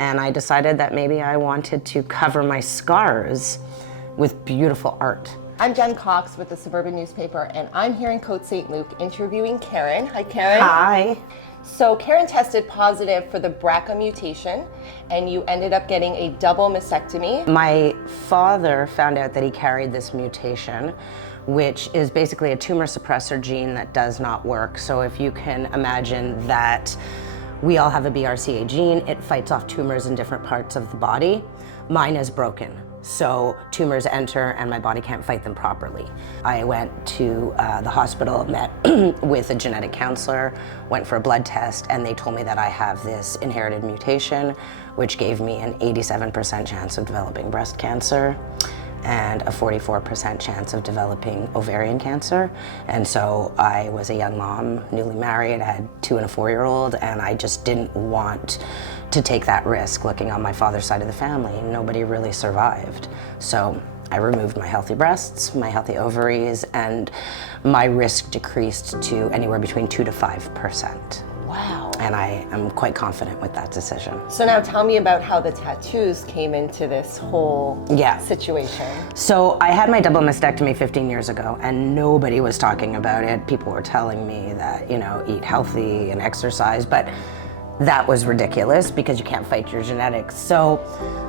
and I decided that maybe I wanted to cover my scars with beautiful art. I'm Jen Cox with the Suburban Newspaper, and I'm here in Côte St. Luc interviewing Karen. Hi, Karen. Hi. So Karen tested positive for the BRCA mutation, and you ended up getting a double mastectomy. My father found out that he carried this mutation, which is basically a tumor suppressor gene that does not work. So if you can imagine that we all have a BRCA gene, it fights off tumors in different parts of the body. Mine is broken. So tumors enter and my body can't fight them properly. I went to the hospital, met with a genetic counselor, went for a blood test, and they told me that I have this inherited mutation, which gave me an 87% chance of developing breast cancer and a 44% chance of developing ovarian cancer. And so I was a young mom, newly married, I had 2 and a 4-year-old, and I just didn't want to take that risk looking on my father's side of the family. Nobody really survived. So I removed my healthy breasts, my healthy ovaries, and my risk decreased to anywhere between 2 to 5%. Wow. And I am quite confident with that decision. So now tell me about how the tattoos came into this whole situation. So I had my double mastectomy 15 years ago, and nobody was talking about it. People were telling me that, eat healthy and exercise, but that was ridiculous because you can't fight your genetics. So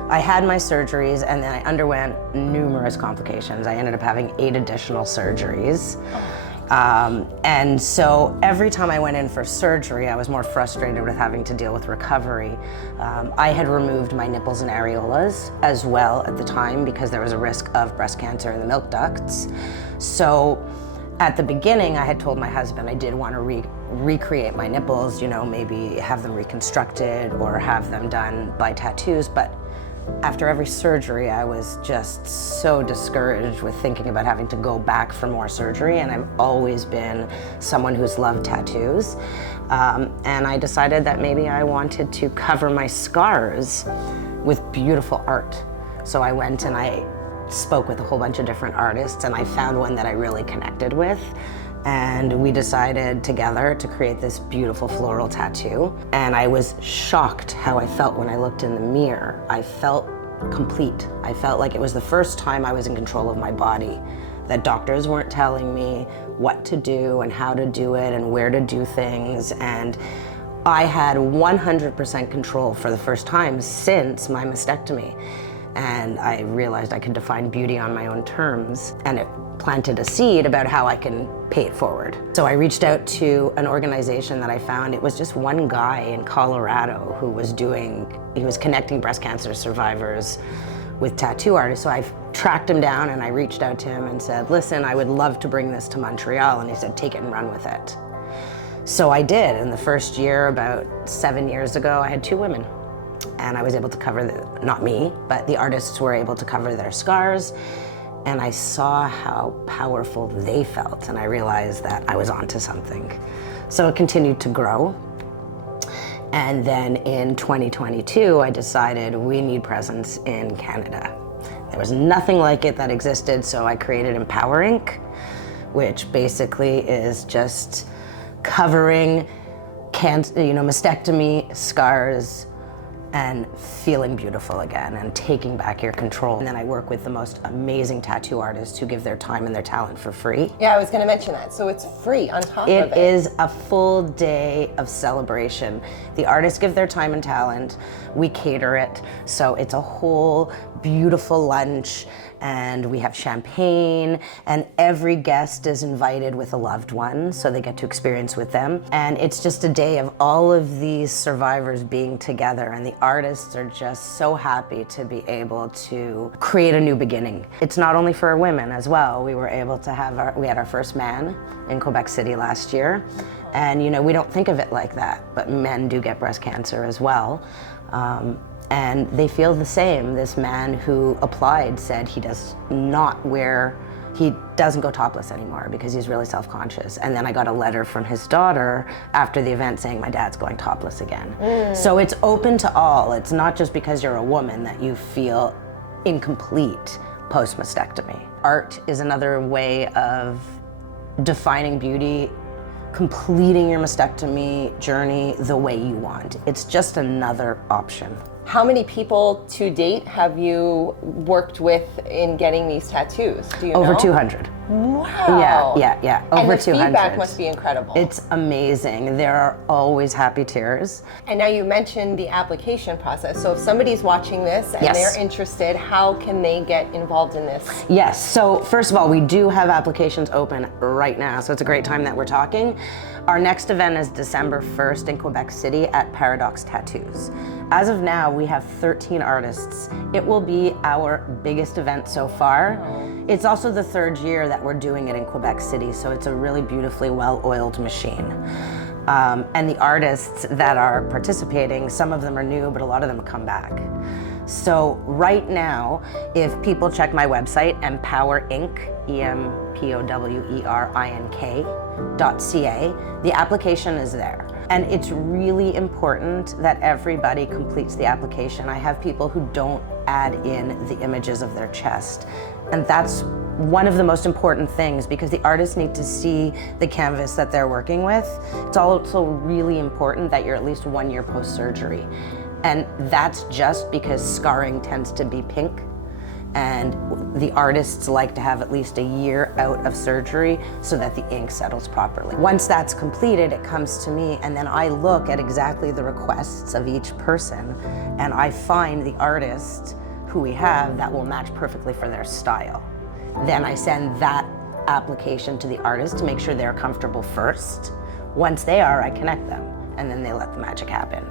I had my surgeries, and then I underwent numerous complications. I ended up having 8 additional surgeries. And so every time I went in for surgery, I was more frustrated with having to deal with recovery. I had removed my nipples and areolas as well at the time because there was a risk of breast cancer in the milk ducts. So at the beginning, I had told my husband I did want to recreate my nipples, maybe have them reconstructed or have them done by tattoos, but after every surgery, I was just so discouraged with thinking about having to go back for more surgery, and I've always been someone who's loved tattoos. And I decided that maybe I wanted to cover my scars with beautiful art. So I went and I spoke with a whole bunch of different artists, and I found one that I really connected with. And we decided together to create this beautiful floral tattoo. And I was shocked how I felt when I looked in the mirror. I felt complete. I felt like it was the first time I was in control of my body, that doctors weren't telling me what to do and how to do it and where to do things. And I had 100% control for the first time since my mastectomy. And I realized I could define beauty on my own terms, and it planted a seed about how I can pay it forward. So I reached out to an organization that I found. It was just one guy in Colorado who was connecting breast cancer survivors with tattoo artists. So I tracked him down and I reached out to him and said, listen, I would love to bring this to Montreal. And he said, take it and run with it. So I did. In the first year, about 7 years ago, I had 2 women. And I was able to cover, not me, but the artists were able to cover their scars. And I saw how powerful they felt, and I realized that I was onto something. So it continued to grow. And then in 2022, I decided we need presence in Canada. There was nothing like it that existed, so I created Empower Inc., which basically is just covering mastectomy scars and feeling beautiful again and taking back your control. And then I work with the most amazing tattoo artists who give their time and their talent for free. Yeah, I was gonna mention that. So it's free on top of it. It is a full day of celebration. The artists give their time and talent. We cater it. So it's a whole beautiful lunch, and we have champagne, and every guest is invited with a loved one, so they get to experience with them. And it's just a day of all of these survivors being together, and the artists are just so happy to be able to create a new beginning. It's not only for women as well. We were able to we had our first man in Quebec City last year, and we don't think of it like that, but men do get breast cancer as well. And they feel the same. This man who applied said he doesn't go topless anymore because he's really self-conscious. And then I got a letter from his daughter after the event saying my dad's going topless again. So it's open to all. It's not just because you're a woman that you feel incomplete post-mastectomy. Art is another way of defining beauty completing your mastectomy journey the way you want. It's just another option. How many people to date have you worked with in getting these tattoos? Do you Over know? 200. Wow. Yeah. And Over the 200. feedback must be incredible. It's amazing. There are always happy tears. And now you mentioned the application process. So if somebody's watching this and Yes. they're interested, how can they get involved in this? Yes, so first of all, we do have applications open right now, so it's a great time that we're talking. Our next event is December 1st in Quebec City at Paradox Tattoos. As of now, we have 13 artists. It will be our biggest event so far. It's also the third year that we're doing it in Quebec City, so it's a really beautifully well-oiled machine. And the artists that are participating, some of them are new, but a lot of them come back. So right now, if people check my website, EmpowerInc, EmpowerInk.ca, the application is there. And it's really important that everybody completes the application. I have people who don't add in the images of their chest. And that's one of the most important things because the artists need to see the canvas that they're working with. It's also really important that you're at least 1 year post-surgery. And that's just because scarring tends to be pink. And the artists like to have at least a year out of surgery so that the ink settles properly. Once that's completed, it comes to me, and then I look at exactly the requests of each person, and I find the artist who we have that will match perfectly for their style. Then I send that application to the artist to make sure they're comfortable first. Once they are, I connect them, and then they let the magic happen.